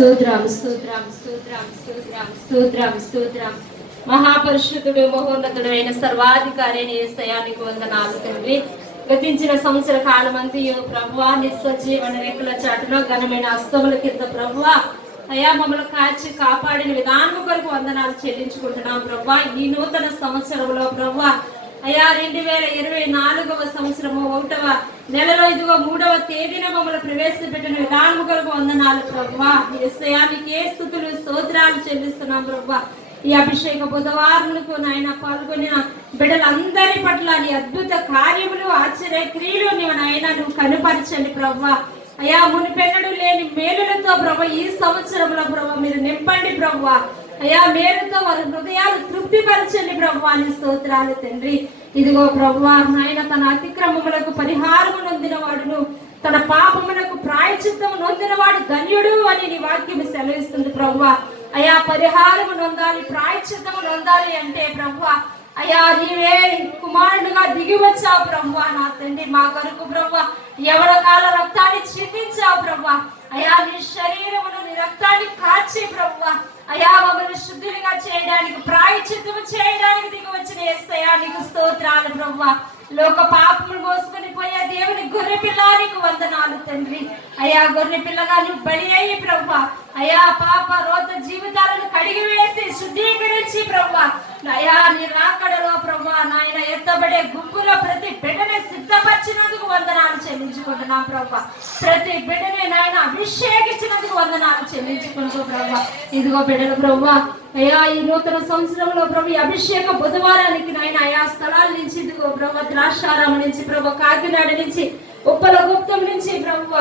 స్తోత్రం స్తోత్రం స్తోత్రం స్తోత్రం స్తోత్రం స్తోత్రం. మహాపరిశుద్ధుడు మహోన్నతుడు అయిన సర్వాధికారి అయిన యేసయ్యా నీకు వందనాలు తండ్రి. గతించిన సంవత్సర కాలమంతయు ప్రభువా నిస్సజీవన రెక్కల చాటులో ఘనమైన హస్తముల కింద ప్రభువా అయా మమ్మల్ని కాచి కాపాడిన విధానం కొరకు వందనాలు చెల్లించుకుంటున్నాం ప్రభువా. ఈ నూతన సంవత్సరంలో ప్రభువా అయా 2024వ సంవత్సరము 1వ నెలలో ఇదిగో 3వ తేదీన మమ్మల్ని ప్రవేశపెట్టిన విధానం కొరకు వందనాలు ప్రభువా. యేసయ్యా నీకే స్తుతులు స్తోత్రాలు చెల్లిస్తున్నాం ప్రభువా. ఈ అభిషేక బుధవారంకు నాయన పాల్గొనిన బిడ్డలందరి పట్ల నీ అద్భుత కార్యములు ఆశ్చర్య క్రియలు నీవు నాయన నువ్వు కనుపరచండి ప్రభువా. అయా మునిపెన్నడు లేని మేలులతో ప్రభు ఈ సంవత్సరంలో ప్రభు మీరు నింపండి ప్రభువా. అయా మేలుతో వారి హృదయాలు తృప్తిపరచండి ప్రభువా నీ స్తోత్రాలు తండ్రి. ఇదిగో ప్రభువా నాయన తన అతిక్రమములకు పరిహారము నొందిన వాడును తన పాపములకు ప్రాయచిత్తము నొందినవాడు ధన్యుడు అని నీ వాక్యం సెలవిస్తుంది ప్రభువా. అయా పరిహారము నొందాలి ప్రాయచిత్తము నొందాలి అంటే ప్రభువా అయా నీవే కుమారుడుగా దిగి వచ్చావు ప్రభువా నా తండ్రి మా కొరకు ప్రభువా ఎవరి కాల రక్తాన్ని చిందించావు ప్రభువా. అయా నీ శరీరమును నీ రక్తాన్ని కాచి ప్రభువా అయా మమ్మల్ని శుద్ధులుగా చేయడానికి ప్రాయచిత్తము చేయడానికి దిగి వచ్చిన యేసయ్యా నీకు స్తోత్రాలు ప్రభువా. లోక పాపములు మోసుకొని పోయే దేవుని గొర్రె పిల్ల నీకు వందనాలు తండ్రి. అయా గొర్రె పిల్లగా నువ్వు బలి అయ్యి ప్రభువా అయా పాప రోత జీవితాలను కడిగి వేసి శుద్ధీకరించి ప్రభువా అయా నీ రాకడలో ప్రభువా నాయన ఎత్తబడే గుంపులో ప్రతి బిడ్డని సిద్ధపరిచినందుకు వందనాలు చెల్లించుకుంటున్నాం ప్రభువా. ప్రతి బిడ్డని నాయన అభిషేకించినందుకు వందనాలు చెల్లించుకుంటూ ప్రభువా. ఇదిగో బిడ్డలు ప్రభువా అయా ఈ నూతన సంవత్సరంలో ప్రభు అభిషేక బుధవారానికి నాయన ఆయా స్థలాల నుంచి ఇదిగో ప్రభు ద్రాక్షారామ నుంచి ప్రభు కాకినాడ నుంచి ఉప్పల గుప్తం నుంచి ప్రభు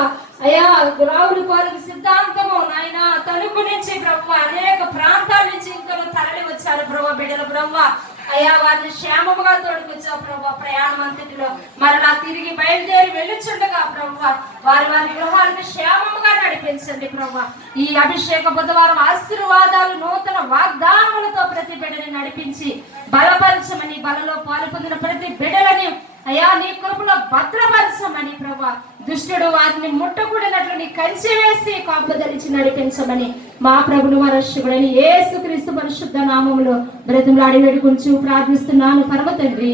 అయా రావుల పాలకు సిద్ధాంతము నాయన తణుకు నుంచి ప్రభు అనేక ప్రాంతాల నుంచి ఇంకా తరలి వచ్చారు ప్రభు బిడ్డల ప్రభు అయా వారిని క్షేమముగా తోడుకొచ్చావు ప్రభు. ప్రయాణం అంతటిలో మరలా తిరిగి బయలుదేరి వెళ్ళుచుండగా ప్రభు వారి గృహాలకు క్షేమముగా నడిపించండి ప్రభు. ఈ అభిషేక బుధవారం ఆశీర్వాదాలు నూతన వాగ్దానములతో ప్రతి బిడ్డని నడిపించి బలపరచమని బలలో పాలు పొందిన ప్రతి బిడ్డలని అయా నీ కృపలో భద్రపరచమని ప్రభా. దుష్టుడు వారిని ముట్టకూడనట్లు నీ కంచె వేసి కాపుదలిచి నడిపించమని మా ప్రభుని రక్షకుడైన యేసుక్రీస్తు పరిశుద్ధ నామములో బ్రతిమలాడి వేడుకొంచు ప్రార్థిస్తున్నాను పరమ తండ్రి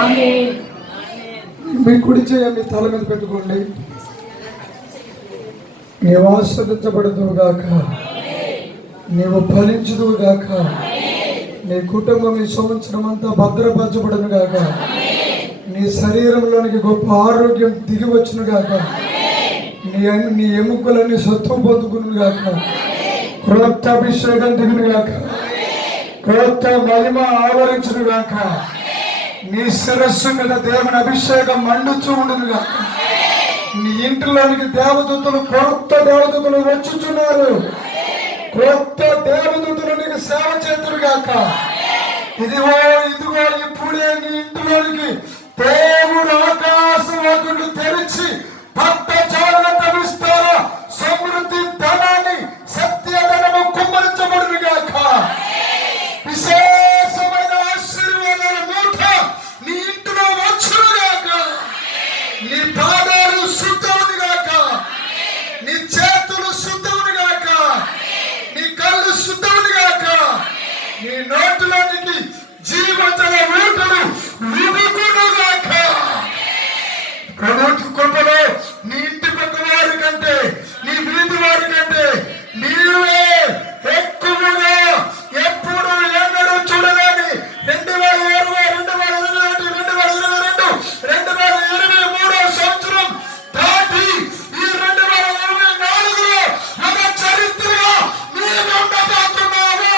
ఆమేన్. మీ కుడి చేయ మీ తల మీద పెట్టుకోండి. నీవు ఆశీర్వదించబడుదువు గాక, నీవు ఫలించుదువు గాక, నీ కుటుంబం ఈ సంవత్సరం అంతా భద్రపరచబడును గాక, నీ శరీరంలోనికి గొప్ప ఆరోగ్యం దిగి వచ్చును గాక, నీ ఎముకలన్నీ సత్వం పొందుకును గాక, క్రొత్త అభిషేకం దిగును గాక, క్రొత్త మహిమ ఆవరించును గాక, నీ శిరస్సు మీద దేవుని అభిషేకం మండుచూ ఉండును గాక, నీ ఇంటిలోనికి దేవదూతలు క్రొత్త దేవదూతలు వచ్చుచున్నారు, క్రొత్త దేవదూతలు నీకు సేవ చేతురు గాక. ఇదిగో ఇదిగో ఇప్పుడే నీ ఇంటిలోనికి దేవుడు ఆకాశవాకులు తెరిచి భక్త చాలన విస్తార సమృద్ధి ధనాన్ని సత్యధనము కుమ్మరించబడును గాక. విశేషమైన ఆశీర్వాదాల మూట నీ ఇంటిలో వచ్చును గాక. నీ పాదాలు శుద్ధమును గాక, నీ చేతులు శుద్ధమును గాక, నీ కళ్ళు శుద్ధమును గాక, నీ నోటిలోనికి జీవజల ఊటలు విడుగును గాక. ప్రభుత్వ కృపలో నీ ఇంటి పక్క వారి కంటే నీ వీధి వారి కంటే నీవే ఎక్కువగా ఎప్పుడు ఎన్నడూ చూడలేని 2020, 2021, 2022, 2023 సంవత్సరం దాటి ఈ 2024లో ఒక చరిత్రగా నీవు ఉండబోతున్నావు.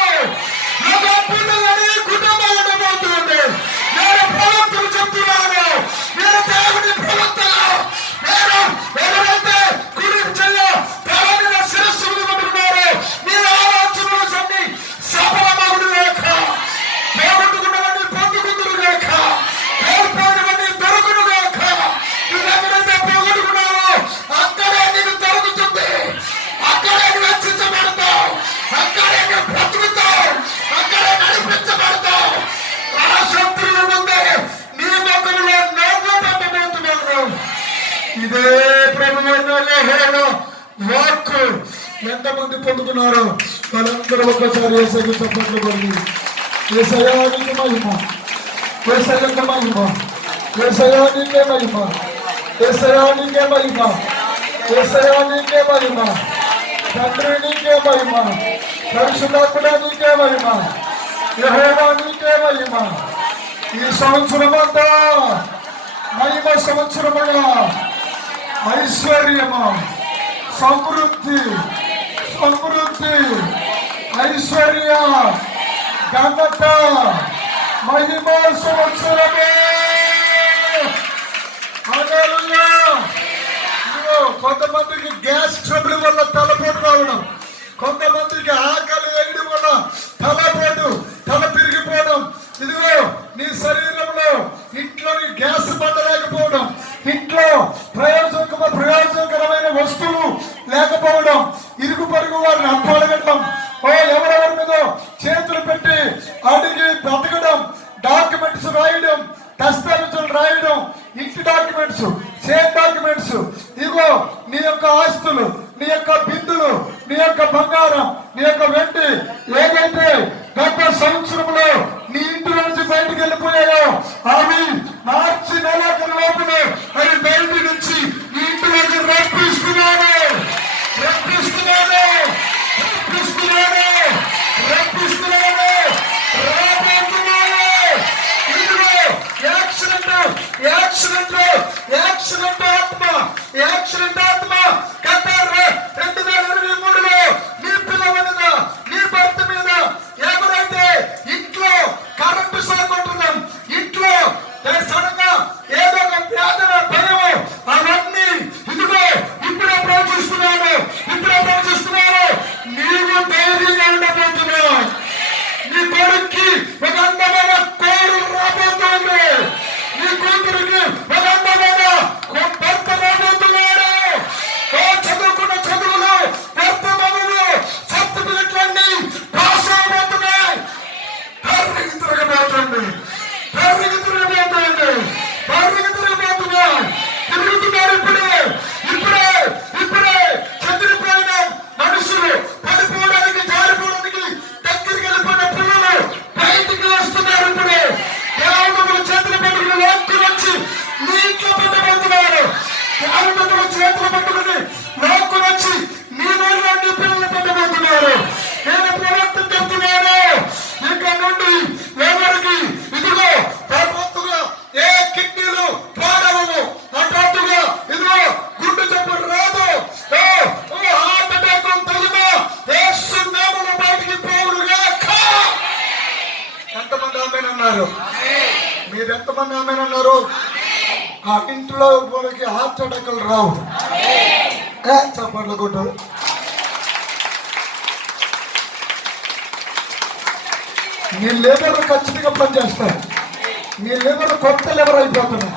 ఒక పుట్టలని కుటుంబం ఉండబోతుంది. నేను ప్రవక్తలు చెప్తున్నాను, నేను దేవుని ప్రవక్తను. నేను ఎవరైతే కుడి చెయ్య ప్రవక్తల శిరస్సును పట్టుకున్నారో నీ ఆలోచనలు అన్ని సఫలమగును గాక. పోగొట్టుకున్నవన్నీ పొందుకుందురు గాక, కోల్పోయినవన్నీ దొరుకును గాక. నువ్వు ఎక్కడైతే పోగొట్టుకున్నావో అక్కడే నీకు దొరుకుతుంది, అక్కడే నువ్వు రక్షించబడతావు, అక్కడే నువ్వు బ్రతుకుతావు, అక్కడే నడిపించబడతావు. ఆ శత్రువు ముందే నీ ముఖంలో నవ్వు పంపబోతున్నాను. ఇదే ప్రభువైన యెహోవా వాక్కు ఎంతమంది పొందుకున్నారో వాళ్ళందరూ ఒక్కసారి యేసయ్యకు చప్పట్లు కొట్టి యేసయ్యానికి మహిమ, యేసయ్యకు మహిమ, యేసయ్యానికే మహిమ, యేసయ్యానికే మహిమ, యేసయ్యానికే మహిమ, తండ్రి నీకే మహిమ, పరిశుద్ధాత్ముడా నీకే మహిమ, యెహోవా నీకే మహిమ. ఈ సంవత్సరమంతా మహిమ సంవత్సరముగా ఐశ్వర్యము, సమృద్ధి, సమృద్ధి, ఐశ్వర్య, ఘనత, మహిమ సంవత్సరమే. హల్లెలూయా. కొంతమందికి గ్యాస్ ట్రబుల్ వల్ల తలపోటు రావడం, కొంతమందికి ఆకలి వేయడం వల్ల తలపోటు, తల తిరిగిపోవడం. ఇదిగో నీ శరీరంలో ఇంట్లోని గ్యాస్ పడలేకపోవడం, ఇంట్లో ప్రయోజనకరమైన వస్తువులు లేకపోవడం, ఇరుగు పొరుగు వారిని అప్పడగడం, ఎవరెవరి మీద చేతులు పెట్టి అడిగి బ్రతకడం, డాక్యుమెంట్స్ రాయడం, దస్తావేజులు రాయడం, ఇంటి డాక్యుమెంట్స్, షేర్ డాక్యుమెంట్స్, ఇగో నీ యొక్క ఆస్తులు, నీ యొక్క బిందులు, నీ యొక్క బంగారం, నీ యొక్క వెండి ఏదైతే గత సంవత్సరంలో నీ ఇంటి నుంచి బయటకు వెళ్ళిపోయాయో అవి మార్చి నెలాఖరు లోపల అవి బయట నుంచి నీ ఇంటిలోకి రప్పిస్తున్నాను, రప్పిస్తున్నాను, రప్పిస్తున్నాను, రప్పిస్తున్నాను, రాబోతున్నాను. ఇదిగో యాక్సిడెంట్, యాక్సిడెంట్, యాక్సిడెంట్ ఆత్మ, యాక్సిడెంట్ ఆత్మ గత 2023లో నీ పిల్లల మీద, నీ భర్త మీద ఎవరైతే ఇంట్లో కరెంటు షాక్ ఉంటున్నాం, ఇంట్లో సడన్గా ఏదో ఒక వేదన, భయం, అవన్నీ ఇదిగో ఇప్పుడే ప్రవచిస్తున్నాను, ఇప్పుడే ప్రవచిస్తున్నాను. నీవు ధైర్యంగా ఉండబోతున్నావు. నీ కొడుక్కి ఒక అందమైన కోరు రాబోతుంది, నీ కూతురికి ఒక అందమైన భర్త రాబోతున్నాడు. చదువుకున్న చదువులు వ్యర్థమవులు, సర్టిఫికెట్లన్నీ పాస్ అవబోతున్నాయి. ధైర్యంగా తిరగబోతుంది, ధైర్యంగా తిరగబోతుంది, ధైర్యంగా తిరగబోతున్నాయి. తిరుగుతున్నారు ఇప్పుడే, ఇప్పుడే, ఇప్పుడే. చెదిరిపోయిన మనుషులు, పడిపోవడానికి, జారిపోవడానికి దగ్గరికి వెళ్ళిపోయిన పిల్లలు బయటికి వస్తున్నారు ఇప్పుడే. దేవుడు చేతులు పట్టుకుని లోక్కు వచ్చి నీ ఇంట్లో పెట్టబోతున్నారు. దేవుడు చేతులు పట్టుకుని లోక్కు వచ్చి నీ నోళ్ళలో నీ పిల్లలు పెట్టబోతున్నారు. నేను ప్రవక్త చెప్తున్నాను, ఇక్కడ నుండి ఎవరికి ఇదిగో ప్రభుత్వంగా ఏ కిడ్నీలు పాడవవు, అటుగా ఇదిగో గుండె జబ్బు రాదు, హార్ట్ అటాక్ తగిన యేసు నామములో బయటికి పోవుగాక. ఎంతమంది ఆమేనన్నారు? మీరు ఎంతమంది ఆమేనన్నారు? ఆ ఇంట్లో మనకి హార్ట్ అటాక్లు రావు. చప్పట్లు కొట్టారు. నీ లేబర్లు ఖచ్చితంగా పనిచేస్తారు. నీ లేబర్ కొత్త లేబర్ అయిపోతున్నా.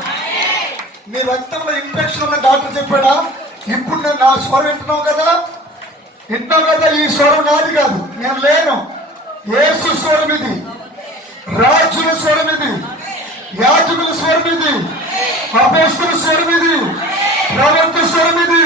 నీ రక్తంలో ఇన్ఫెక్షన్ ఉన్న డాక్టర్ చెప్పాడా? ఇప్పుడు నేను నా స్వరం వింటున్నావు కదా, వింటున్నావు కదా, ఈ స్వరం నాది కాదు, నేను లేను. యేసు స్వరం ఇది, రాజుల స్వరం ఇది, యాజకుల స్వరం ఇది, అపోస్తలుల స్వరం ఇది, ప్రవక్త స్వరం ఇది.